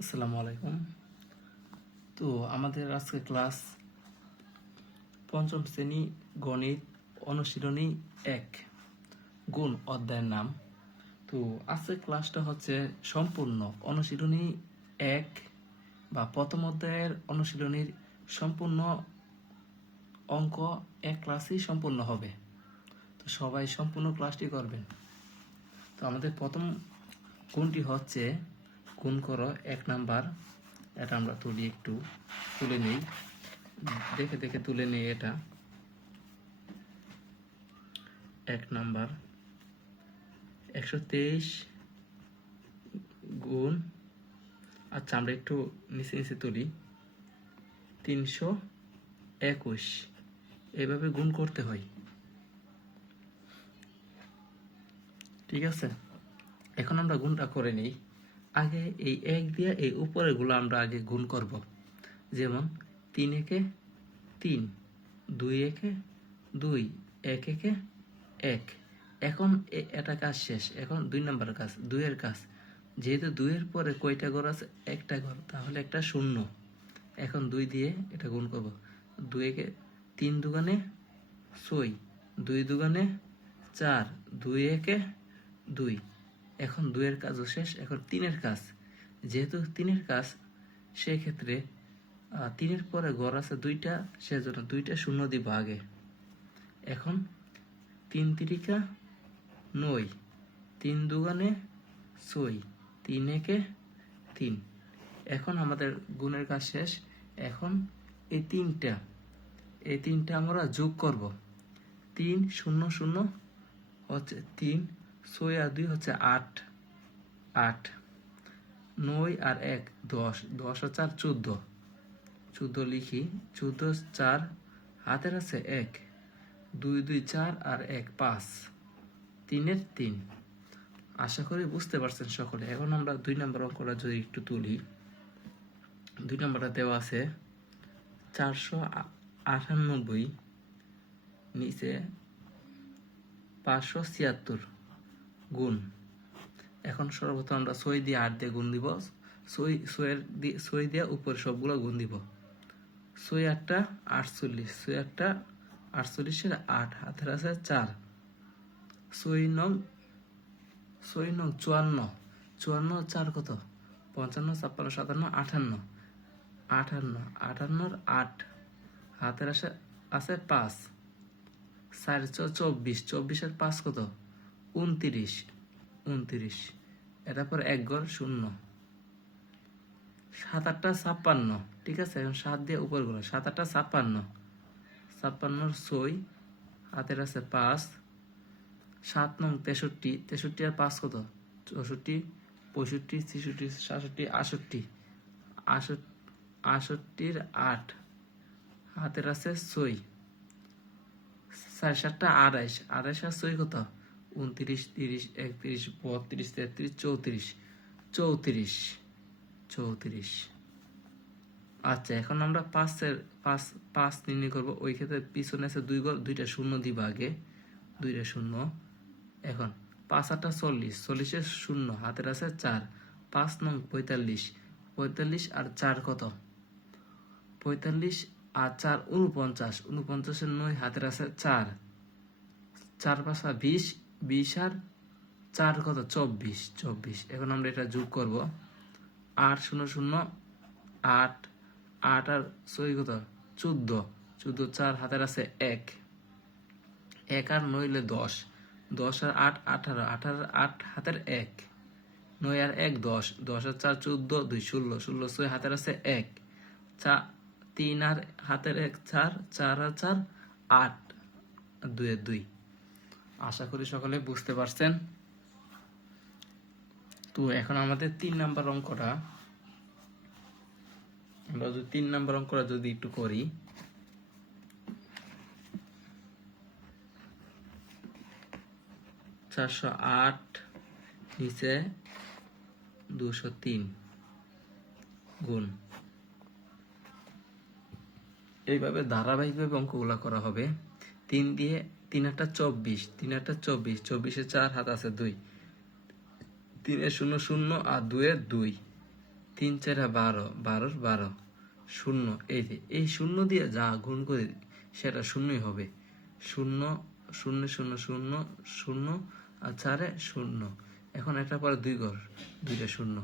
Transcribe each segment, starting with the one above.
আসসালামু আলাইকুম। তো আমাদের আজকে ক্লাস পঞ্চম শ্রেণী গণিত অনুশীলনী 1 গুণ অধ্যায়ের নাম। তো আজকের ক্লাসটা হচ্ছে সম্পূর্ণ অনুশীলনী 1 বা প্রথম অধ্যায়ের অনুশীলনীর সম্পূর্ণ অঙ্ক এক ক্লাসেই সম্পূর্ণ হবে। তো সবাই সম্পূর্ণ ক্লাসটি করবেন। তো আমাদের প্রথম গুণটি হচ্ছে গুণ করো 1 নাম্বার। এটা আমরা তুলে নেই, দেখে দেখে তুলে নেই। এটা 1 নাম্বার 123 গুণ, আচ্ছা আমরা একটু নিচে নিচে তুলি, 321। এভাবে গুণ করতে হয়, ঠিক আছে? এখন আমরা গুণটা করে নিই। আগে এই 1 দিয়ে এই উপরের গুলো আমরা আগে গুণ করব। যেমন 3 একে 3, 2 একে 2, 1 একে 1। এখন এটা কাজ শেষ। এখন 2 নাম্বার কাজ, 2 এর কাজ। যেহেতু 2 এর পরে কয়টা ঘর আছে? একটা ঘর, তাহলে একটা শূন্য। এখন 2 দিয়ে এটা গুণ করব। 2 একে 3 দুগুণে 6, 2 দুগুণে 4, 2 একে 2। এখন 2 এর কাজও শেষ। এখন 3 এর কাজ। যেহেতু 3 এর কাজ, সেক্ষেত্রে 3 এর পরে ঘর আছে 2টা, সেজন্য 2টা শূন্য দিব আগে। এখন 3 তিরিকা 9, 3 দুগুণে 6, 3 একে 3। এখন আমাদের গুণের কাজ শেষ। এখন এই তিনটা আমরা যোগ করব। 3 0 0 হচ্ছে 3, 6 আর 2 হচ্ছে 8, 9 আর 1 10, 10 আর 4 14, 14 লিখি। 14 4 হাতের আছে 1, 2 2 4 আর 1 5, 3 এর 3। আশা করি বুঝতে পারছেন সকলে। এখন আমরা 2 নম্বর অঙ্কটা যদি একটু তুলি। 2 নম্বরটা দেওয়া আছে 498, নিচে 576 গুণ। এখন সর্বপ্রথম আমরা 6 দিয়ে 8 দিয়ে গুণ দিব। 6 দিয়ে উপরে সবগুলো গুণ দিব। 6 8টা 48, 6 8টা 48 এর 8 হাতের আছে 4, 6 নং 54, 54 4 কত? 55 56 57 58, 58 8 হাতের আছে 5, 4 24, 24 এর 5 কত? 29। এটা পর 1 ঘর শূন্য। 7 8টা 56, ঠিক আছে? এখন 7 দিয়ে উপর গুলো। 7 8টা 56, 56 6 হাতের আছে 5, 7 নং 63, 63 আর 5 কত? 64, 65 66 67 68, 68 8 হাতের আছে 6, 4 7টা 28, 28 আর 6 কত? 29 30 31 32 33 34, 34। আচ্ছা, এখন আমরা 5 নির্ণয় করবো। ওই ক্ষেত্রে পিছনে আছে 2 ঘর, 2টা শূন্য দিব আগে, 2টা শূন্য। এখন 5 8টা 40, 40 এর শূন্য হাতের আছে 4, 5 নং 45, 45 আর 4 কত? 45 আর 4 49, 49 এর 9 হাতের আছে 4, 4 5 20, 20 আর 4 কত? 24। এখন আমরা এটা যোগ করব। 8 0 0 8, 8 আর 6 কত? 14, 14 4 হাতের আছে 1, 1 আর 9 হলে 10, 10 আর 8 18, 18 আর 8 হাতের 1, 9 আর 1 10, 10 আর 4 14, 2 16, 16 6 হাতের আছে 1, 3 আর হাতের 1 4, 4 আর 4 8, 2 এর 2। আশা করি সকলে বুঝতে পারছেন। তো এখন আমাদের 3 নাম্বার অঙ্কটা, আমরা যদি 3 নাম্বার অঙ্কটা যদি একটু করি। 408 নিচে 203 গুণ। এইভাবে ধারাবাহিকভাবে অঙ্কগুলো করা হবে। 3 দিয়ে 3 8টা 24, 3 8টা 24, 24 এর 4 হাত আছে 2, 3 এর 0 0 আর 2 এর 2, তিন চারা 12, 12 12 শূন্য। এই যে এই শূন্য দিয়ে যা গুণ করে সেটা শূন্যই হবে। শূন্য শূন্য শূন্য শূন্য শূন্য আর চারে শূন্য। এখন একটা পরে 2 ঘর, 2টা শূন্য।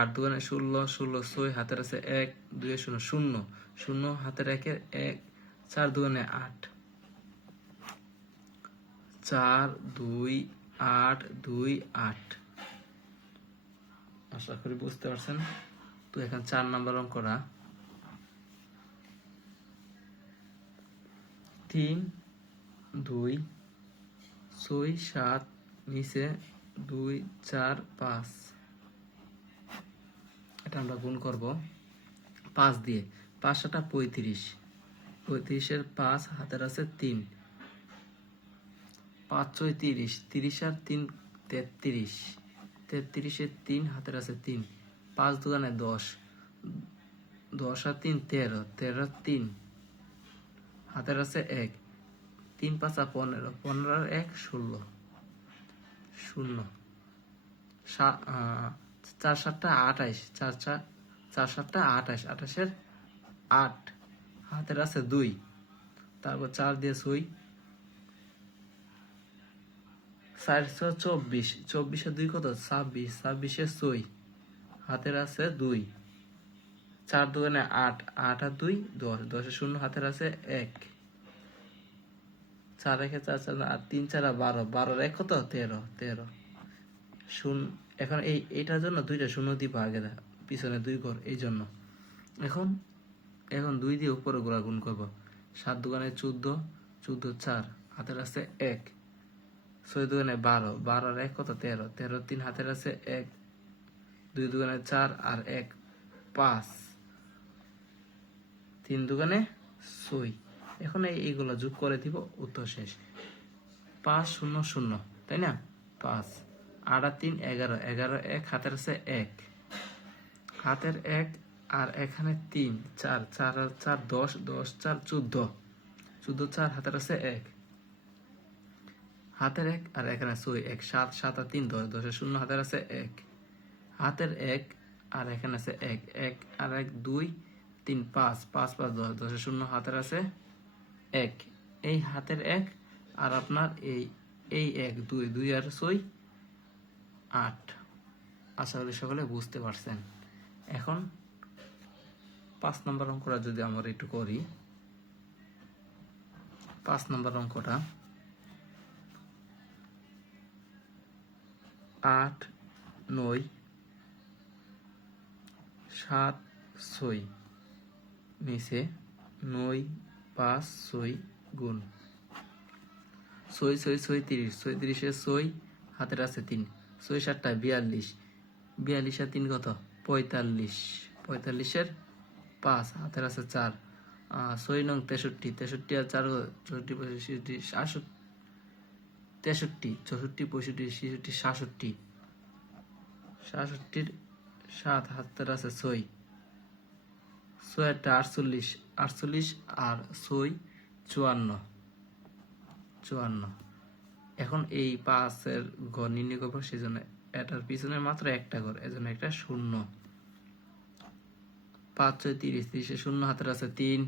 8 2 16, 16 6 হাতের আছে 1 2 শূন্য শূন্য শূন্য হাতের 1 1 4 2 8 4 2 8 2 8। আশা করি বুঝতে পারছেন। তো এখন 4 নাম্বার অঙ্কটা 3 2 6 7 নিচে 2 4 5। এটা আমরা গুণ করব 5 দিয়ে। 5 7 35, 35-এর 5 হাতের আছে 3, 5 6 30, 30 আর 3 33, 33-এর 3 হাতের আছে 3, 5 2 10, 10 আর 3 13, 13 আর 3 হাতের আছে 1, 3 5 15, 15 আর 1 16 শূন্য। 4 7 28, 4 7 28, 28-এর 8 হাতের আছে 2, তারপর 4 দিয়ে 6 424, 24-এর 2 কত 26, 26-এর 6 হাতের আছে 2, 4 2 8, 8 আর 2 10, 10-এর 0 হাতের আছে 1, 4 1 4 4 আর 3 4 12, 12-এর 1 কত 13, 13 শূন্য। এখন এইটার জন্য 2টা শূন্য দিব আগে, পিছনে 2 ঘর, এই জন্য। এখন 2 দিয়ে উপরে গোলা গুণ করবো। 7 2 14, 14 4 হাতের আছে 1, 6 2 12, 12 আর 1 কত 13, 13 3 হাতের আছে 1, 2 2 4 আর 1 5, 3 2 6। এখন এইগুলো যোগ করে দিব, উত্তর শেষ। 5 0 0, তাই না? 5 8 আর 3 11, 11 1 হাতের আছে 1, হাতের 1 আর এখানে 3 4, 4 আর 4 10, 10 4 14, 14 4 হাতের আছে 1, হাতের 1 আর এখানে 6 1 7, 7 আর 3 10, 10-এর 0 হাতের আছে 1, হাতের 1 আর এখানে আছে 1, 1 আর 1 2 3 5, 5 5 10, 10-এর 0 হাতের আছে 1। এই হাতের 1 আর আপনার এই 1 2 2 আর 6 8। আশা করি সকলে বুঝতে পারছেন। এখন 5 নম্বর অঙ্কটা যদি আমরা একটু করি। 5 নম্বর অঙ্কটা 8 9 7 6 নিচে 9 5 6 গুণ 6 6 6 30, 36-এর 6 হাতের আছে 3, 6 7 42, 42 আর 3 কত 45, 45-এর 5 হাতের আছে 4, 6 নং 63, 63 আর 4 64 65 66 63, 64 65 66 67, 67-এর 7 হাতের আছে 6, 6 একটা 48, 48 আর 6 54, 54। এখন এই 5-এর ঘর নির্ণয় করবো, সেই জন্য এটার পিছনে মাত্র একটা ঘর, এজন্য একটা শূন্য। 5 6 30, 30-এর 0 হাতের আছে 3,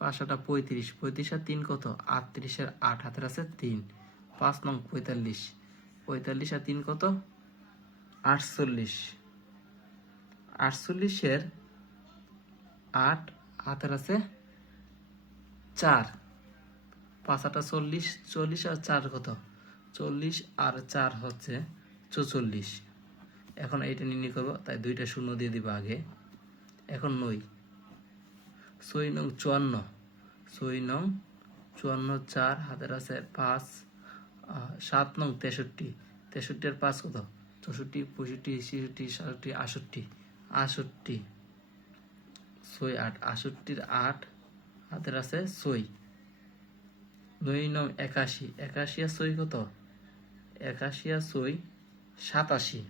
5 7 35, 35 আর 3 কত 38-এর 8 হাতের আছে 3, 5 নং 45, 45 আর 3 কত 48, 48-এর 8 হাতের আছে 4, 5 8 40, 40 আর 4 কত 40 আর 4 হচ্ছে 44। এখন এইটা নির্ণয় করবো, তাই 2টা শূন্য দিয়ে দিব আগে। এখন 9 6 নং 54, 6 নং 54 4 হাতের আছে 5, 7 নং 63, 63-এর 5 কত 64 65 66 67 68 68, 6 8 68-এর 8 হাতের আছে 6, 9 নং 81, 81 আর 6 কত 81 আর 6 87,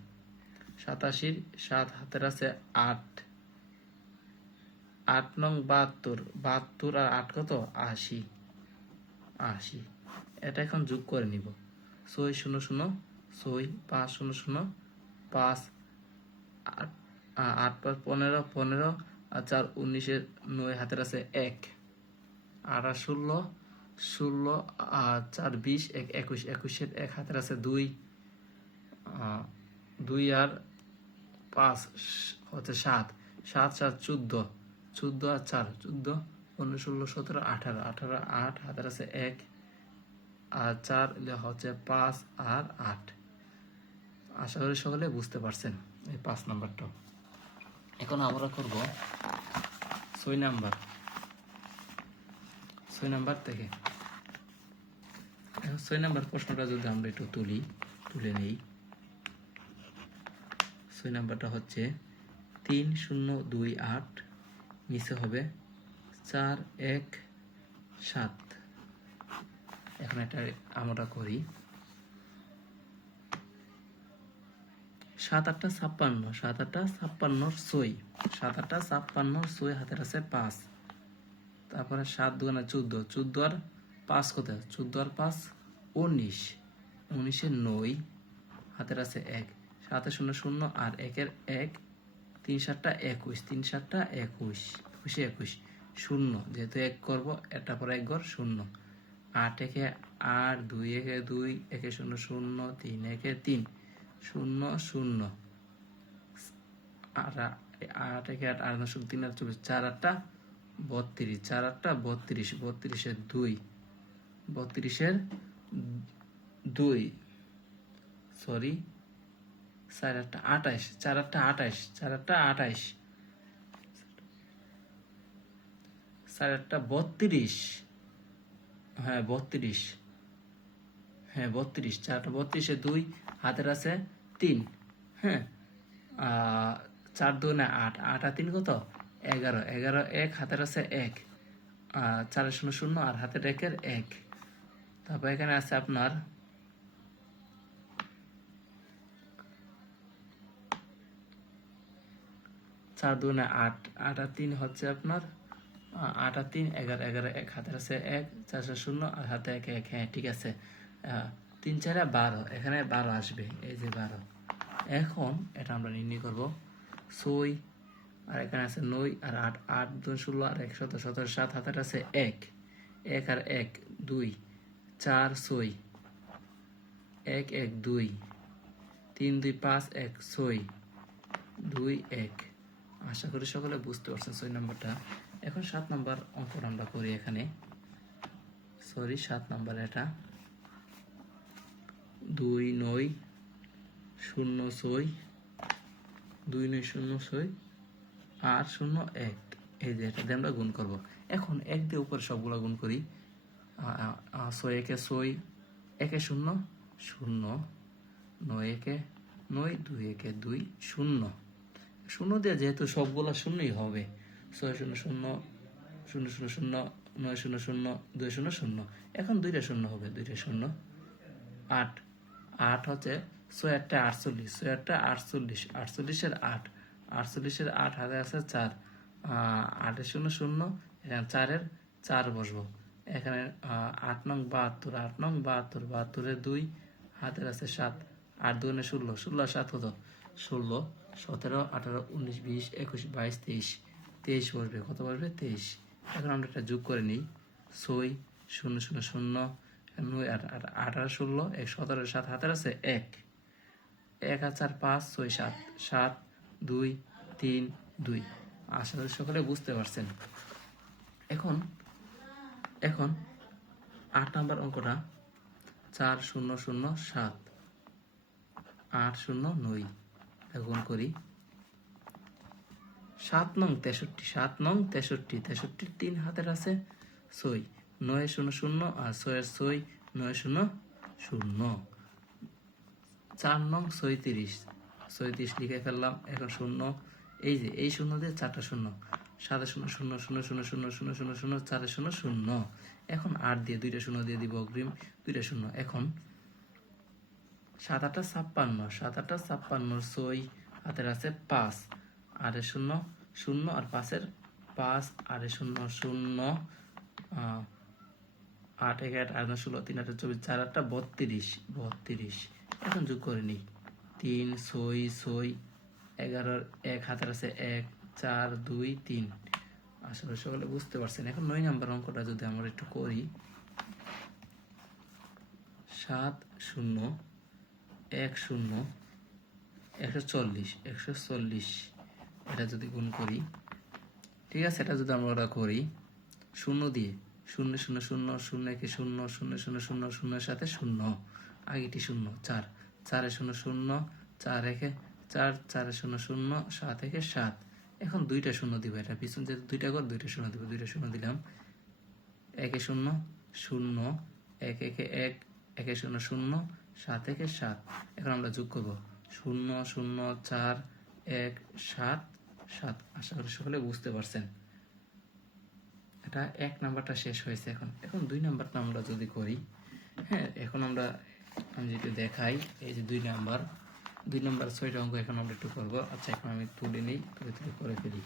87-এর 7 হাতের আছে 8, 8 নং 72, 72 আর 8 কত 80, 80। এটা এখন যোগ করে নিব। 6 0 0 6 5 0 0 5 আট 8 + 15 15 আর 4 19 9 হাতের আছে 1 8 আর 16 16 আর 4 20 1 21 21 1 হাতের আছে 2 2 আর 5 হচ্ছে 7 7 7 14 14 আর 4 14 15 16 17 18 18 8 হাতের আছে 1 আর 4 হচ্ছে 5 আর 8। আশা করি সকলে বুঝতে পারছেন এই 5 নাম্বারটা। এখন আমরা করব 6 নাম্বার। 6 নাম্বার থেকে এখন 6 নাম্বার প্রশ্নটা যদি আমরা একটু তুলে নেই। 6 নাম্বারটা হচ্ছে 3 0 2 8 নিচে হবে 4 1 7। এখন এটা আমরা করি 7 8 56 7 8 56 6 7 8 56 6 হাতের আছে 5। তারপরে 7 2 14 14 আর 5 কত? 14 আর 5 19 19 9 হাতের আছে 1 7 0 0 আর 1 এর 1 3 7 21 3 7 21 21 21 0 যেহেতু 1 করব এটা পরে 1 ঘর 0 8 1 8 2 1 2 1 0 0 3 1 3 0 0 আর 8 1 8 8 9 3 আর 24 4 8 32 4 8 32 32 এর 2 32 এর 2 সরি 4 8 28 4 8 28 4 8 28 4 8 32 হ্যাঁ 32 হ্যাঁ 32 4 32 এ 2 হাতের আছে 3 হ্যাঁ 4 2 8 8 আর 3 কত 11 11 1 হাতের আছে 1 4 0 0 আর হাতের 1 এর 1। তারপর এখানে আছে আপনার 4 2 8 8 আর 3 হচ্ছে আপনার 8 আর 3 11 11 1 হাতের আছে 1 4 0 আর হাতে 1 1 হ্যাঁ ঠিক আছে 3 4 12 এখানে 12 আসবে এই যে 12। এখন এটা আমরা নির্ণয় করব 6 আর এখানে আছে 9 আর 8 8 2 16 আর 1 17 17 7 হাতের আছে 1 1 আর 1 2 4 6 1 1 2 3 2 5 1 6 2 1। আশা করি সকলে বুঝতে পারছেন 6 নাম্বারটা। এখন 7 নাম্বার অঙ্কটা আমরা করি এখানে সরি 7 নাম্বার এটা 2 9 0 6 2 9 0 6 8 0 1 এই যে এটা দিয়ে আমরা গুণ করব। এখন 1 দিয়ে উপরে সবগুলো গুণ করি 6 1 6 1 0 0 9 1 9 2 1 2 0 0 দিয়ে যেহেতু সবগুলো শূন্যই হবে 6 0 0 0 0 0 9 0 0 2 0 0 এখন 2টা শূন্য হবে 2টা শূন্য 8 8 হচ্ছে 6 8 48 6 8 48 48 এর 8 48 এর 8 হাতে আছে 4 8 এর 0 0 এখানে 4 এর 4 বসবো এখানে 8 নং 72 8 নং 72 72 এর 2 হাতের আছে 7 8 2 16 16 7 কত 16 17 18 19 20 21 22 23 23 বসবে কত বসবে 23। এখন আমরা এটা যোগ করে নিই 6 0 0 0 9 8 8 18 16 1 17 7 হাতের আছে 1 1 আর 4 5 6 7 7 2 3 2। আশা করি সকলে বুঝতে পারছেন। এখন এখন 8 নাম্বার অঙ্কটা 4 0 0 7 8 0 9 গুণ করি 7 নং 63 7 নং 63 63 3 হাতের আছে 6 9 0 0 আর 6 এর 6 9 0 0 4 নং 36 36 লিখে ফেললাম এখন 0 এই যে এই 0 দিয়ে 4টা 0 7 0 0 0 0 0 0 0 0 4 0 0 এখন 8 দিয়ে 2টা 0 দিয়ে দিব অগ্রিম 2টা 0 এখন 7 8 56 7 8 56 6 হাতের আছে 5 8 এর 0 0 আর 5 এর 5 8 এর 0 0 8 1 8 8 16 3 8 24 4 8 32 32 এখন যোগ করে নিই 3 6 6 11 এক হাতের আছে 1 4 2 3। আসলে সকলে বুঝতে পারছেন। এখন 9 নাম্বার অঙ্কটা যদি আমরা একটু করি, 7 0 1 0 140 এটা যদি গুণ করি, ঠিক আছে, এটা যদি আমরা করি শূন্য দিয়ে, 0 0 0 0 1 0 0 0 0 0 সাথে 0, আগেটি 0 4 4 0 0 4 1 4 4 0 0 7 1 7। এখন দুইটা শূন্য দিব, এটা পিছন যেহেতু দুইটা ঘর, দুইটা শূন্য দিব, দুইটা শূন্য দিলাম, 1 0 0 1 1 1 1 0 0 7 1 7। এখন আমরা যোগ করব 0 0 4 1 7 7। আশা করি সকলে বুঝতে পারছেন। এটা 1 নাম্বারটা শেষ হয়েছে। এখন 2 নাম্বারটা আমরা যদি করি, হ্যাঁ, এখন আমি যদি দেখাই, এই যে 2 নাম্বার 6টা অঙ্ক এখন আমরা একটু করবো। আচ্ছা, এখন আমি তুলে নিই, তুলে করে ফেলি।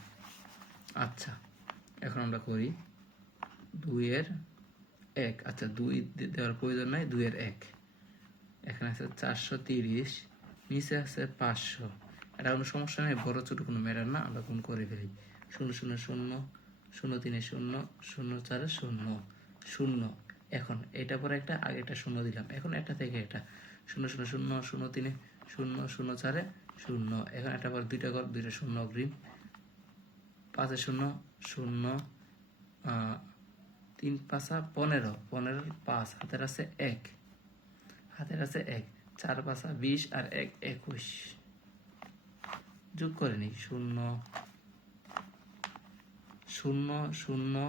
আচ্ছা, এখন আমরা করি 2 এর 1। আচ্ছা, 2 দেওয়ার প্রয়োজন নাই, 2 এর 1। এখানে আছে 430, নিচে আছে 500। এটা কোনো সমস্যা নেই, বড় ছোট কোনো ম্যাটার না, আমরা গুণ করে ফেলি। 0 0 0 0 3 0 0 4 0 0। এখন এটা পরে একটা, আগে একটা শূন্য দিলাম, এখন একটা থেকে এটা 0 0 0 0 3 0 0 4 0। এখন একটা পর দুইটা ঘর, দুইটা শূন্য অগ্রিম, 5 0 0 3 5 15 15 5, হাতের আছে 1, হাতের আছে 1 4 5 20 আর 1 21। যোগ করে নিই 0 0 0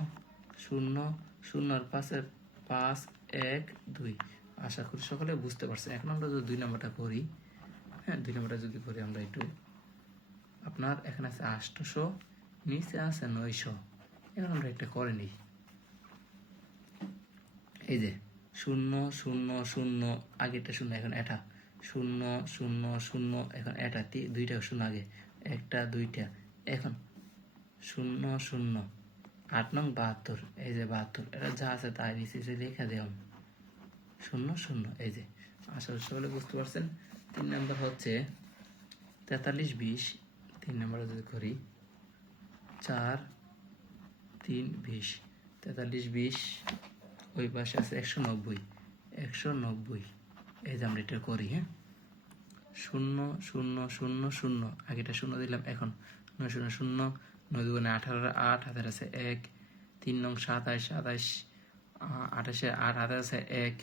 0 0 আর 5 5 1 2। আশা করি সকলে বুঝতে পারছেন। এখন আমরা যদি 2 নাম্বারটা করি, হ্যাঁ, 2 নাম্বারটা যদি করি আমরা একটু, আপনার এখানে আছে 800, নিচে আছে 900। এখন আমরা একটা করে নিই, এই যে 0 0 0, আগেরটা 0, এখন এটা 0 0 0, এখন এটা দুইটা শূন্য, আগে একটা দুইটা, এখন 0 0 8 নং 72, এই যে 72, এটা যা আছে তাই নিচে লেখা দিলাম 0 0। এই যে আসলে সকলে বুঝতে পারছেন। 3 নাম্বার হচ্ছে 43 20। 3 নাম্বারে যদি করি 4 3 20, 43 20, ওই পাশে আছে 190 190। এই যে আমরা এটা করি, হ্যাঁ, 0 0 0 0, আগেটা 0 দিলাম, এখন 9 0 0 9 2 18 8, হাতের আছে 1, 3 নং 27 27, 28 8, হাতের আছে 1,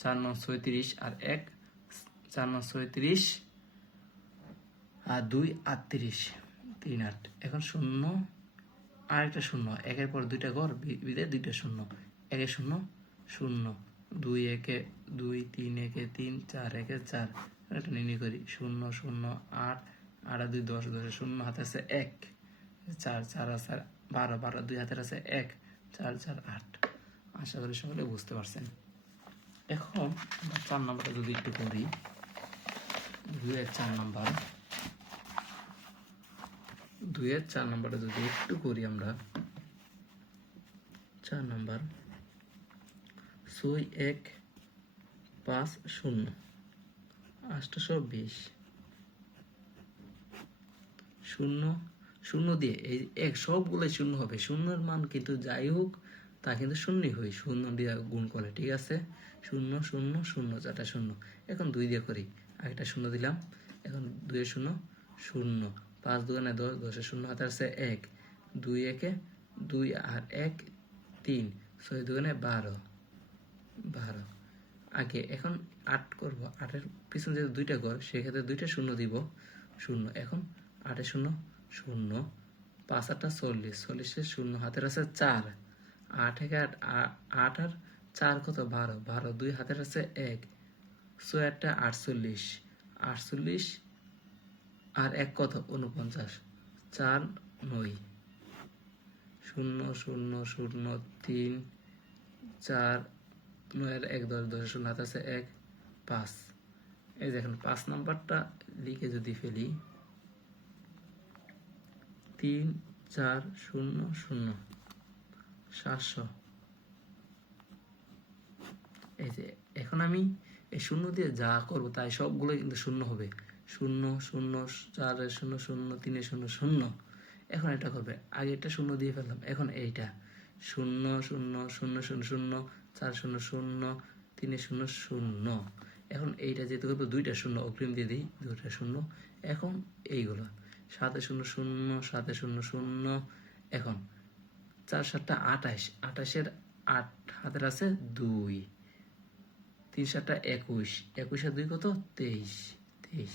4 নং 36 আর 1, 4 নং 36 আর 2 38 3 8। এখন 0 আর একটা 0, একের পর দুইটা ঘর, বিদে দুইটা 0, 1 0 0 2 1 2 3 1 3 4 1 4। এটা নির্ণয় করি 0 0 8 8 2 10 10 0, হাতে আছে 1 4 4 আছে 12 12, 2 হাতের আছে 1 4 4 8। আশা করি সকলে বুঝতে পারছেন। এখন আমরা 4 নাম্বারটা যদি একটু করি, 2 এর 4 নাম্বার, 2 এর 4 নাম্বারটা যদি একটু করি আমরা, 4 নাম্বার 6 1 5 0 820 0 0 দিয়ে, এই এক সবগুলোই শূন্য হবে। শূন্যের মান কিন্তু যাই হোক তা কিন্তু শূন্যই হয়, 0 দিয়ে গুণ করে, ঠিক আছে। 0 0 0, 4টা 0। এখন 2 দিয়ে করি, আগেটা 0 দিলাম, এখন 2 0 0, 5 2 10 10 0, হাতে আছে 1 2 1 2 আর 1 3, 6 2 12 12। আগে এখন 8 করব, 8-এর পিছনে যেহেতু দুইটা ঘর, সেক্ষেত্রে দুইটা 0 দিব, 0। এখন 8 0 0, 5 8 40 40 0, হাতের আছে 4, 8 1 8 আর 4 কত 12 12, 2 হাতের আছে 1, 6 8 48 48 আর 1 কত 49, 4 9 0 0 0 3 4 9 1 10 10 0, হাতে আছে 1 5। এই দেখেন 5 নাম্বারটা লিখে যদি ফেলি, 3 4 0 0 700। এই যে এখন আমি এই শূন্য দিয়ে যা করবো তাই সবগুলোই কিন্তু শূন্য হবে। শূন্য শূন্য, 4 শূন্য শূন্য, 3 শূন্য শূন্য। এখন এটা করবে, আগে এটা শূন্য দিয়ে ফেললাম, এখন এইটা শূন্য শূন্য শূন্য শূন্য শূন্য, 4 শূন্য শূন্য, 3 শূন্য শূন্য। এখন এইটা যেহেতু করবো দুইটা শূন্য অগ্রিম দিয়ে দিই, দুইটা শূন্য। এখন এইগুলো 7 শূন্য শূন্য, 7 শূন্য শূন্য। এখন 4 7 28, 28-এর 8 হাতের আছে 2, 3 7 21, 21 আর 2 কত? 23, 23।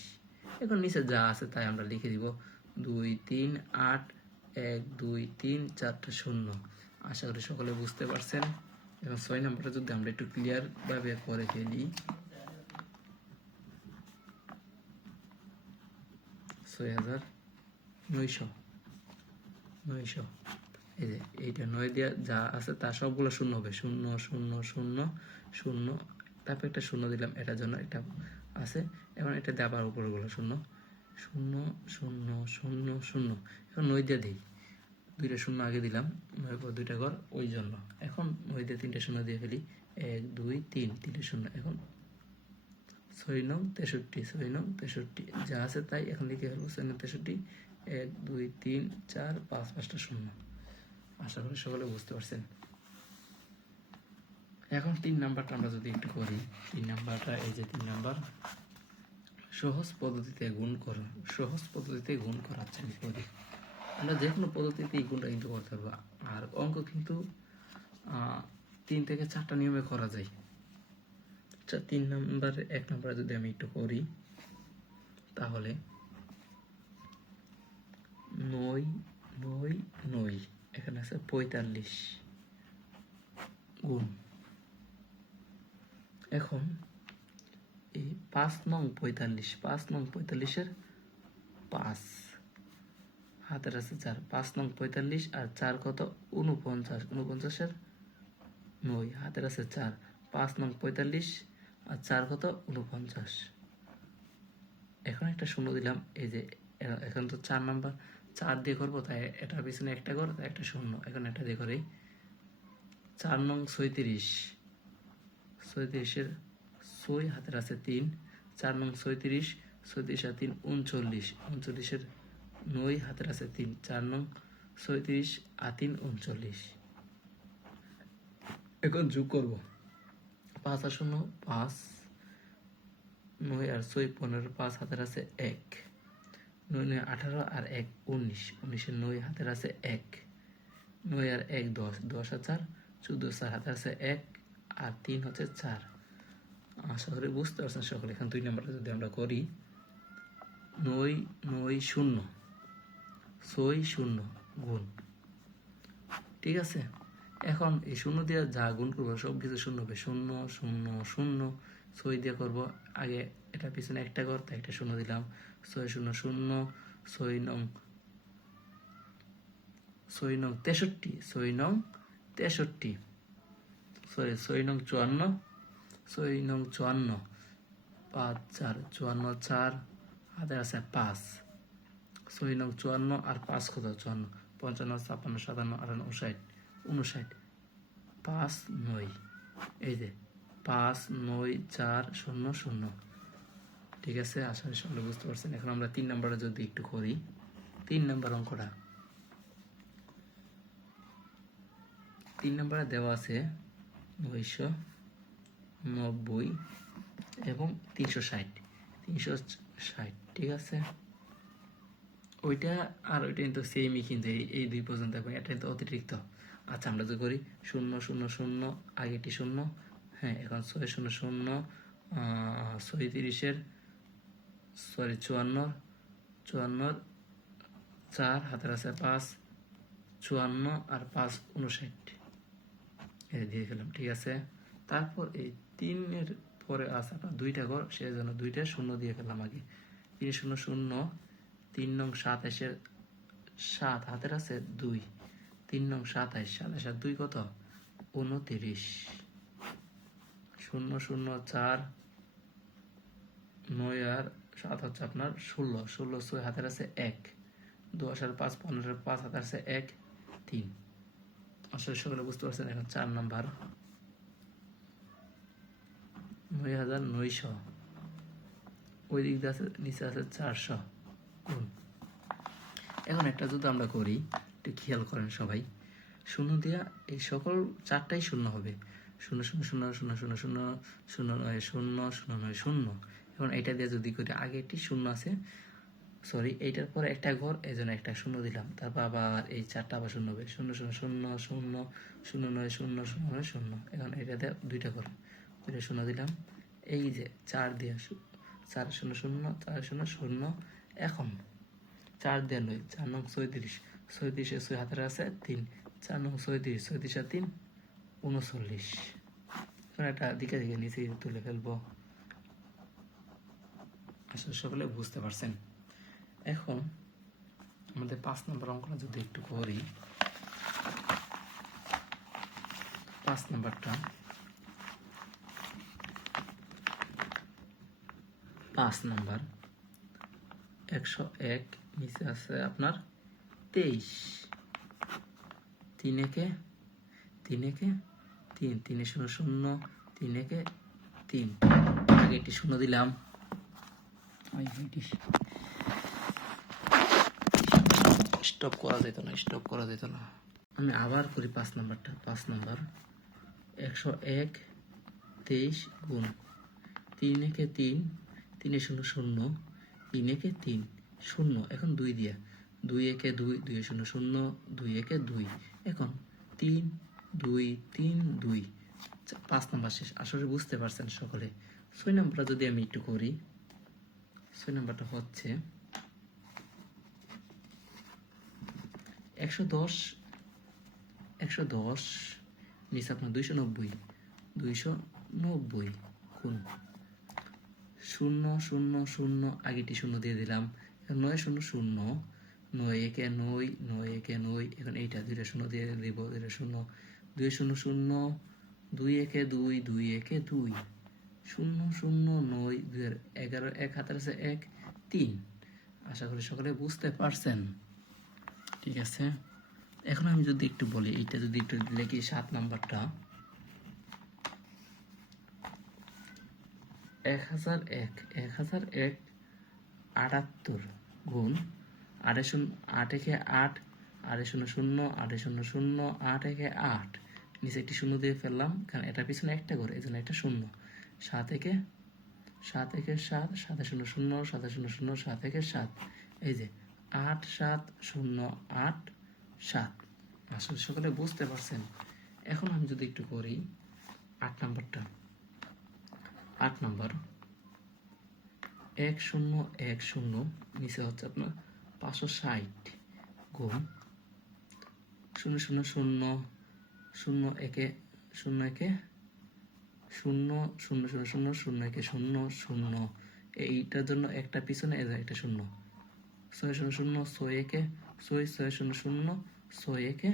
এখন নিচে যা আছে তাই আমরা লিখে দিব, 2 3 8 1 2 3 4টা শূন্য। আশা করি সকলে বুঝতে পারছেন। এখন 6 নম্বরটা যদি আমরা একটু ক্লিয়ার ভাবে করে ফেলি, 6,900। এই যে এইটা 9 দিয়ে যা আছে তা সবগুলো শূন্য হবে, শূন্য শূন্য শূন্য শূন্য। তারপর একটা শূন্য দিলাম, এটার জন্য এটা আছে। এখন এটা দিয়ে আবার উপরগুলো শূন্য শূন্য শূন্য শূন্য শূন্য। এখন 9 দিয়ে দিই, দুইটা শূন্য আগে দিলাম, 9 পর দুইটা ঘর ওই জন্য। এখন 9 দিয়ে 3টা শূন্য দিয়ে ফেলি, 1 2 3, 3টে শূন্য। এখন 6 নং 63, 6 নং 63 যা আছে তাই এখন লিখে ফেলবো, 6 নং 63, 1 2 3 4 5, 5টা শূন্য। আশা করি সকলে বুঝতে পারছেন। এখন 3 নাম্বারটা আমরা যদি একটু করি, 3 নাম্বারটা এই যে 3 নাম্বার, সহজ পদ্ধতিতে গুণ করো। সহজ পদ্ধতিতে গুণ করার চেষ্টা করি আমরা, যে কোনো পদ্ধতিতে এই গুণটা কিন্তু করতে পারবো। আর অঙ্ক কিন্তু 3 থেকে 4টা নিয়মে করা যায়। আচ্ছা 3 নাম্বার 1 নাম্বারে যদি আমি একটু করি, তাহলে 9 9 9, এখানে আছে 45 গুণ। এখন এই 5 নং 45, 5 নং 45-এর 5 হাতের আছে 4, 5 নং 45 আর 4 কত? 49, 49-এর 9 হাতের আছে 4, 5 নং 45 আর 4 কত? 49। এখন একটা শূন্য দিলাম, এই যে এখন তো 4 নাম্বার 4 দিয়ে করবো, তাই এটার পিছনে একটা ঘর, তাই একটা শূন্য। এখন এটা দিয়ে করি, 4 নং 36, 36-এর 6 হাতের আছে 3, 4 নং 36, 36 আর 3 39, 39-এর 9 হাতের আছে 3, 4 নং 36 আর 3 39। এখন যোগ করব, 5 আর 0 5, 9 আর 6 15, 5 হাতের আছে 1, 9 9 18 আর 1 19, 19-এর 9 হাতের আছে 1, 9 আর 1 10, 10 আর 4 14, 4 হাতের আছে 1 আর 3 হচ্ছে 4। আশা করি বুঝতে পারছেন সকলে। এখন 2 নাম্বারটা যদি আমরা করি, 9 9 0 6 0 গুণ, ঠিক আছে। এখন এই শূন্য দিয়ে যা গুণ করবো সব কিছু শূন্য হবে, 0 0 0। 6 দিয়ে করবো, আগে এটা পিছনে একটা ঘর, তাই একটা শূন্য দিলাম, 6 0 0, 6 নং 63, 6 নং 63, সরি 6 নং 54, 6 নং 54, 5 4 54 4 হাতে আছে 5, 6 নং 54 আর 5 কত? 54, 55 56 57 58 59 59, 5 9, এই যে 5 9 4 0 0, ঠিক আছে। আশা করি সকলে বুঝতে পারছেন। এখন আমরা 3 নাম্বারে যদি একটু করি, 3 নাম্বার অঙ্কটা, 3 নাম্বারে দেওয়া আছে 990 এবং 360, 360, ঠিক আছে। ওইটা আর ওইটা কিন্তু সেমই, কিন্তু এই 2 পর্যন্ত, এটা কিন্তু অতিরিক্ত। আচ্ছা আমরা যদি করি 0 0 0, আগেটি 0, হ্যাঁ। এখন 6 0 0, 36-এর সরি 54, 54 4 হাতের আছে 5, 54 আর 5 59, এই দিয়ে ফেলাম, ঠিক আছে। তারপর এই 3-এর পরে আছে আপনার 2টা ঘর, সেই জন্য 2টা শূন্য দিয়ে ফেললাম আগে, 3 0 0, 3 নং 27-এর 7 হাতের আছে 2, 3 নং 27, 27 আর 2 কত? 29, 0 0 4, 9 আর 7 হচ্ছে আপনার 16, 16 6 হাতের আছে 1, 10 আর 5 15, 5 হাতের আছে 1 3। আসলে সকলে বুঝতে পারছেন। এখন 4 নাম্বার, 9,900, ওই দিক দিয়ে আছে নিচে আছে 400 গুণ। এখন একটা যদি আমরা করি, একটু খেয়াল করেন সবাই, শূন্য দিয়া এই সকল চারটাই শূন্য হবে, 0 0 0 0 0 0 0 9 0 0 9 0। এখন এটা দিয়ে যদি করি, আগে একটি শূন্য আছে, সরি এইটার পরে একটা ঘর, এই জন্য একটা শূন্য দিলাম, তারপর আবার এই চারটা আবার শূন্য হবে, 0 0 0 0 0 9 0 0 9 0। এখন এটাতে দুইটা ঘর, দুইটা শূন্য দিলাম, এই যে 4 দিয়ে 4 0 0 4 0 0। এখন 4 দিয়ে নয়, 4 নং 34, 34 6 হাতের আছে 3, 4 নং 34, 34 আর 3 39। এখন এটা দিকে দিকে নিচে তুলে ফেলবো, আসলে সকলে বুঝতে পারছেন। এখন আমাদের 5 নম্বর অঙ্কটা যদি একটু করি, 5 নম্বরটা, 5 নম্বর 101, নিচে আছে আপনার 23, 3 একে 3 একে 3, 3 0 0, 3 একে 3, আগে একটি শূন্য দিলাম, স্টপ করা যেত না, স্টপ করা যেত না। আমি আবার করি 5 নাম্বারটা, 5 নাম্বার 101, 23 গুণ 3 একে 3, 3 0 0, 3 একে 3 0। এখন 2 দিয়া, 2 একে 2, 2 0 0, 2 একে 2। এখন 3 2 3 2, 5 নাম্বার শেষ। আসলে বুঝতে পারছেন সকলে। 6 নাম্বারটা যদি আমি একটু করি, 6 নাম্বারটা হচ্ছে 110, 110 নিচে আপনার 290, 290 গুণ 0 0 0, আগেটি শূন্য দিয়ে দিলাম, 9 0 0, 9 একে 9, 9 একে 9। এখন এইটা দুইটা শূন্য দিয়ে দিব, দুইটা শূন্য, 2 0 0, 2 একে 2, 2 একে 2, 0 0 9, 2 11, 1 হাতের আছে 1 3। আশা করি সকলে বুঝতে পারছেন, ঠিক আছে। এখন আমি যদি একটু বলি, এইটা যদি একটু লিখি, 7 নাম্বারটা 1001, 1001 78 গুণ 8 0, 8 একে 8, 8 0 0, 8 0 0, 8 একে 8, নিচে একটি শূন্য দিয়ে ফেললাম, কারণ এটার পিছনে একটা করে, এই জন্য একটা শূন্য। 7 একে 7, 7 0 0, 7 0 0, 7 একে 7, এই যে 8 7 0 8 7। আসলে সকলে বুঝতে পারছেন। এখন আমি যদি একটু করি 8 নাম্বারটা, 8 নাম্বার 1 0 1 0, নিচে হচ্ছে আপনার 560 গুণ 0 0 0, 0 একে 0 একে 0 0 0 0, 0 একে 0 0। এইটার জন্য একটা পিছনে একটা শূন্য, 6 0 0, 6 একে 6, 6 0 0, 6 একে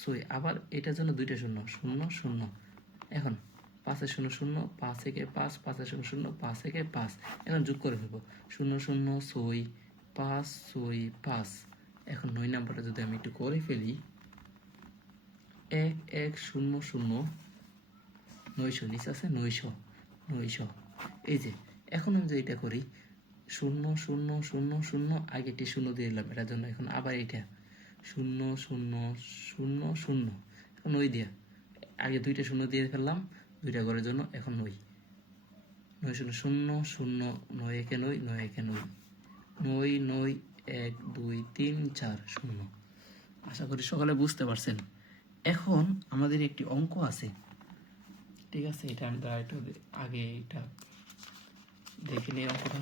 6। আবার এটার জন্য দুইটা শূন্য, 0 0। এখন 5 0 0, 5 একে 5, 5 0 0, 5 একে 5। এখন যোগ করে ফেলবো, 0 0 6 5 6 5। এখন 9 নাম্বারটা যদি আমি একটু করে ফেলি, 1 1 0 0, 900, নিচে আছে 900 900। এই যে এখন আমি যদি এটা করি, 0 0 0 0, আগে একটি শূন্য দিয়ে দিলাম এটার জন্য, এখন আবার এটা 0 0 0 0। এখন ওই দিয়া আগে দুইটা শূন্য দিয়ে ফেললাম, দুইটা ঘরের জন্য। এখন 9 9 0 0 0, 9 একে 9, 9 একে 9, 9 9 1 2 3 4 0। আশা করি সকালে বুঝতে পারছেন। এখন আমাদের একটি অঙ্ক আছে, ঠিক আছে। এটা আমরা একটু আগে এটা দেখে নিই অঙ্কটা।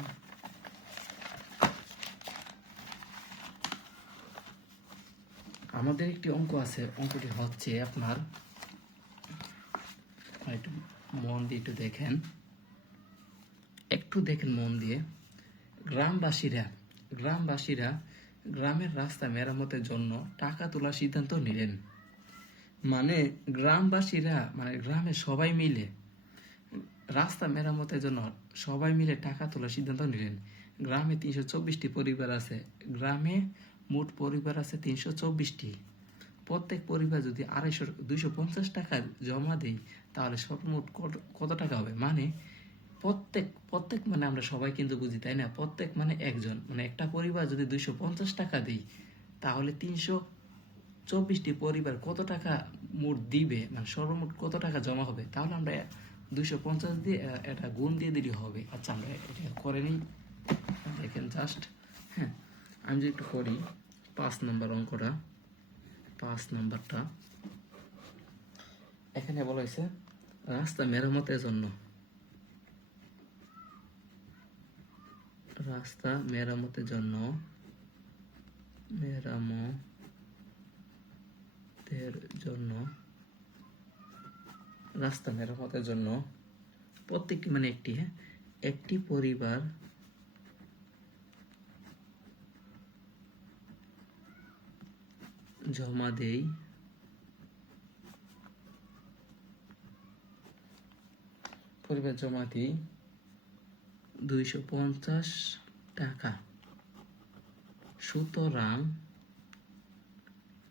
আমাদের একটি অঙ্ক আছে, অঙ্কটি হচ্ছে আপনার, একটু মন দিয়ে একটু দেখেন, একটু দেখেন মন দিয়ে। গ্রামবাসীরা গ্রামের রাস্তা মেরামতের জন্য টাকা তোলার সিদ্ধান্ত নিলেন। মানে গ্রামবাসীরা, মানে গ্রামে সবাই মিলে রাস্তা মেরামতের জন্য সবাই মিলে টাকা তোলার সিদ্ধান্ত নিলেন। গ্রামে 324টি পরিবার আছে, গ্রামে মোট পরিবার আছে 324টি। প্রত্যেক পরিবার যদি 250 টাকা জমা দেয়, তাহলে সর্বমোট কত টাকা হবে? মানে প্রত্যেক প্রত্যেক মানে আমরা সবাই কিন্তু বুঝি, তাই না? প্রত্যেক মানে একজন, মানে একটা পরিবার যদি 250 টাকা দিই, তাহলে 324টি পরিবার কত টাকা মোট দিবে, মানে সর্বমোট কত টাকা জমা হবে, তাহলে আমরা 250 দিয়ে এটা গুণ দিয়ে দিলে হবে। আচ্ছা, আমরা এটা করে নিই, দেখেন জাস্ট। হ্যাঁ, আমি যদি একটু করি 5 নম্বর অঙ্কটা, 5 নম্বরটা এখানে বলা হয়েছে রাস্তা মেরামতের জন্য, রাস্তা মেরামতের জন্য, মেরামতের জন্য, রাস্তা মেরামতের জন্য প্রত্যেকটি মানে একটি, হ্যাঁ, একটি পরিবার জমা দেই 250 টাকা। সুতরাং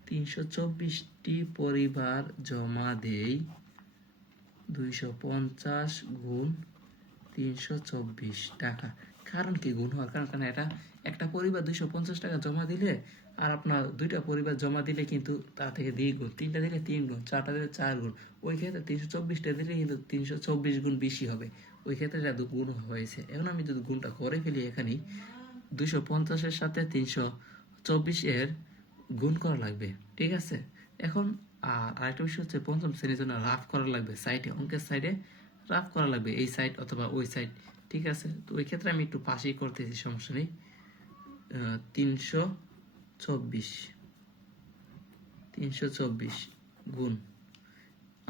324টি পরিবার জমা দেই 250 গুণ 324 টাকা। কারণ কি গুণ হওয়ার কারণ, কারণ এটা একটা পরিবার 250 টাকা জমা দিলে, আর আপনার দুইটা পরিবার জমা দিলে কিন্তু তার থেকে 2 গুণ, 3টা দিলে 3 গুণ, 4টা দিলে 4 গুণ, ওই ক্ষেত্রে 324টা দিলে কিন্তু 324 গুণ বেশি হবে, ওই ক্ষেত্রে এটা গুণ হয়েছে। এখন আমি যদি গুণটা করে ফেলি, এখানে 250-এর সাথে 324-এর গুণ করা লাগবে, ঠিক আছে? এখন আর আরেকটা বিষয় হচ্ছে, পঞ্চম শ্রেণীর জন্য রাফ করা লাগবে, সাইডে, অঙ্কের সাইডে রাফ করা লাগবে, এই সাইড অথবা ওই সাইড, ঠিক আছে? তো ওই ক্ষেত্রে আমি একটু পাশেই করতেছি, সমস্যা নেই। 324 গুণ,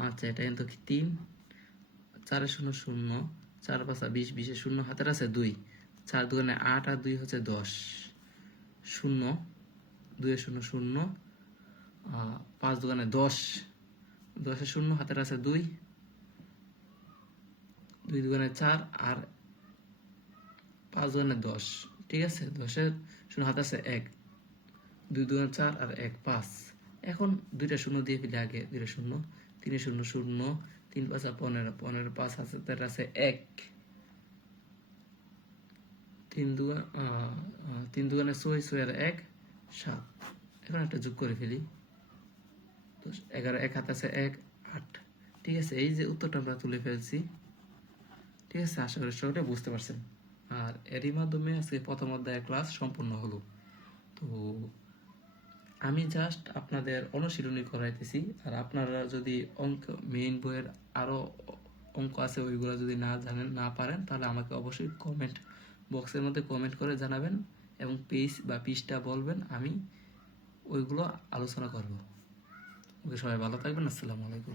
আচ্ছা এটা কিন্তু 3, 4 শূন্য শূন্য, 4 5 20, 20 শূন্য হাতের আছে 2, 4 দুগুণে 8 আর 2 হচ্ছে 10, শূন্য 2 শূন্য শূন্য, 5 দুগুণে 10, 10 শূন্য হাতের আছে 2, 2 দুগুণে 4 আর 5 দুগুণে 10, ঠিক আছে? 10-এর শূন্য হাতে আছে 1, 2 দুগুণে 4 আর 1 5। এখন দুইটা শূন্য দিয়ে ফেলে আগে, 2টা শূন্য, 3 শূন্য শূন্য, 3 5 15, 15 5 হাতের আছে 1, 3 দুগুণে 6, 6 আর 1 7। এখন একটা যোগ করে ফেলি, 11, 1 হাতে আছে 1 8, ঠিক আছে? এই যে উত্তরটা আমরা তুলে ফেলছি, ঠিক আছে? আশা করি সকলে বুঝতে পারছেন। আর এরই মাধ্যমে আজকে প্রথম অধ্যায়ের ক্লাস সম্পূর্ণ হলো। তো আমি জাস্ট আপনাদের অনুশীলনী করাইতেছি, আর আপনারা যদি অঙ্ক মেইন বইয়ের আরও অঙ্ক আছে ওইগুলো যদি না জানেন, না পারেন, তাহলে আমাকে অবশ্যই কমেন্ট বক্সের মধ্যে কমেন্ট করে জানাবেন এবং পেজ বা পৃষ্ঠা বলবেন, আমি ওইগুলো আলোচনা করব। ওকে, সবাই ভালো থাকবেন। আসসালামু আলাইকুম।